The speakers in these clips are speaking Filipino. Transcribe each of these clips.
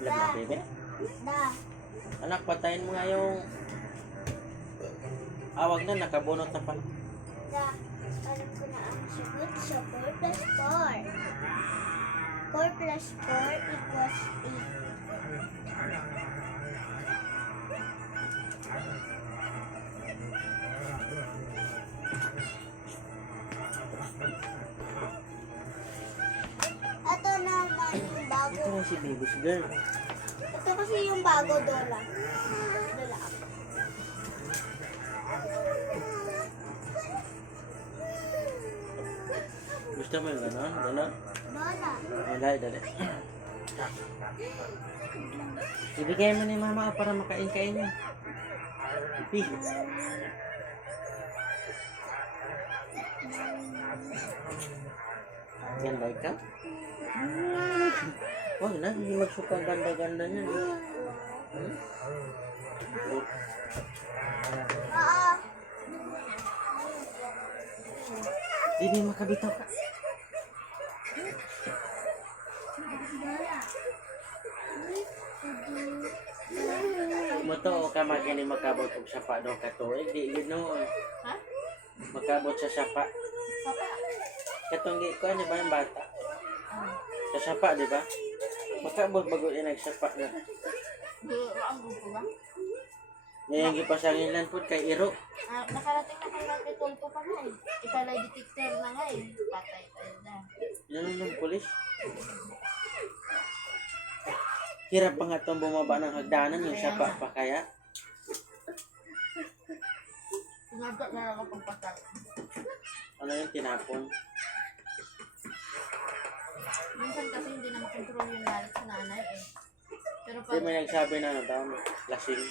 Ilag na, baby. Da. Anak, patayin mo nga yung... Awag na, nakabunot na pala. Da. Alam ko na ang sagot sa 4 plus 4. 4 plus 4 equals 8. Ito naman yung bago. Ito na si baby's girl. Ito kasi yung bago, Dora. Dala. Gusto mo yung gano'n? Gano'n? Dora. Dali, dali. Ibigay mo ni mama para makain-kain niya. Pipi. Ganda ka? Wag na, hindi magsuka ganda-ganda niya. Hmm? Oo. Hindi makabitaw ka. Moto ka magani makabot og sapa do ka tuig di ginoon. Ha? Makabot sa sapa. Papa. Katong gi ko ni ba yung bata? Sa sapa di ba? Makabot bago inag sapa na. Ang grupo ba? Ngayon gipasangilan pud kay iro. Nakarating na kay Rapid Tulpo pa nga eh. Ipalay detector na nga eh. Patay tayo na. Yan ang pulis. Hirap pa nga itong bumaba ng hagdanan yung sapa pa kaya. Sinagot na lang ako pagpatay. Ano yung tinapon? Minsan kasi hindi na makontrol yung galit sa nanay eh. Pero Hindi pag may nagsabi na ano daw, lasing.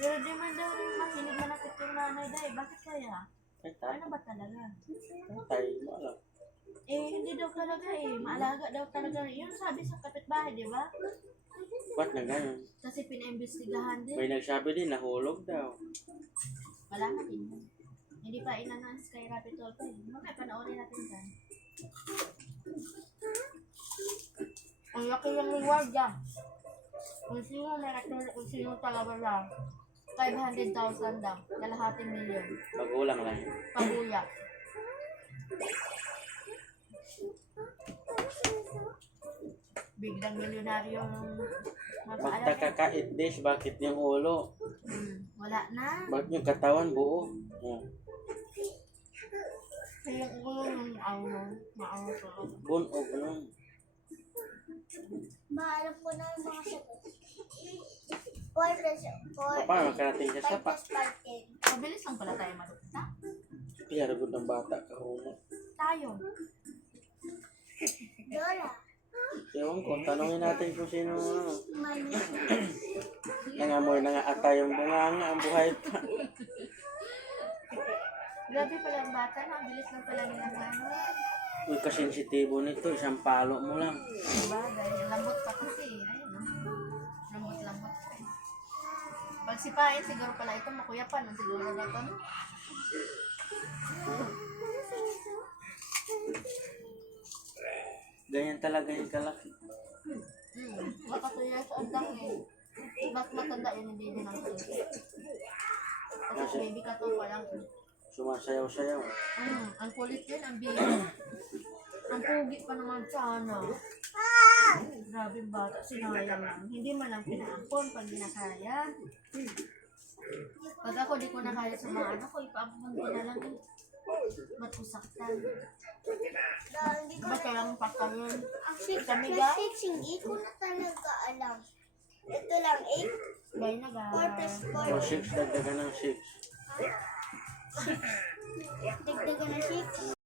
pero di man daw rin mahilig manakit yung nanay dahil. Bakit kaya? Ay, Ano ba talaga? tatay mo alam. Eh, hindi daw talaga eh. Maalaga daw talaga. Yun sabi sa kapitbahay, di ba? Ba't na ganun? Kasi pinaimbestigahan din. May nagsabi din, nahulog daw. Wala na din. Hindi pa inannounce kay Rapid Tulpo eh. Mamaya panoorin natin dyan. Ang laki yung reward yan. Kung sino may record, kung sino talaga lang. 500,000 daw. Kalahating milyon. Magulang lang. Pabuya. Biglang milyonaryo ng Magtakakait dish, bakit yung ulo? wala na. Bakit yung katawan buo? Hmm. Kaya yung ulo ng maano talaga. Bunog nun. Maalam ko na yung mga sagot. 4 plus 4. Paano makarating sa 5 sapa? plus 5, 10. Mabilis lang pala tayo matuta. Kaya ragod ng bata kahunod. Tayo. Dora. Ewan ko, tanongin natin kung sino ano. Mali. Nangamoy na nga ata yung bunganga, ang buhay pa. Grabe pala ang bata na. Ang bilis lang pala nila ng ano. Uy, kasensitibo nito, isang palo mo lang. Diba? Dahil lambot pa kasi. Ayun no. Lambot-lambot pa eh. Pag sipain, siguro pala ito makuyapan. Ang siguro na ito. No? Ganyan talaga yung kalaki. Baka 2 years old lang eh. Mas matanda yun yung baby ng baby. Tapos baby ka to pa lang. Sumasayaw-sayaw. Ang kulit yun, ang baby. Ang pugi pa naman sana. Grabe yung bata, sinayang lang. Hindi man lang pinaampon pag di na kaya. Pag ako di ko na kaya sa mga anak ko, ipaampon ko na lang eh. Ba't usaktan? Ba't kailangan patayin? Ang 6 Kami plus ga? 6, hindi ko na talaga alam. Ito lang, 8, Gaya na ga. 4 plus O 6, dagdagan ng 6. 4. Dagdagan na 6.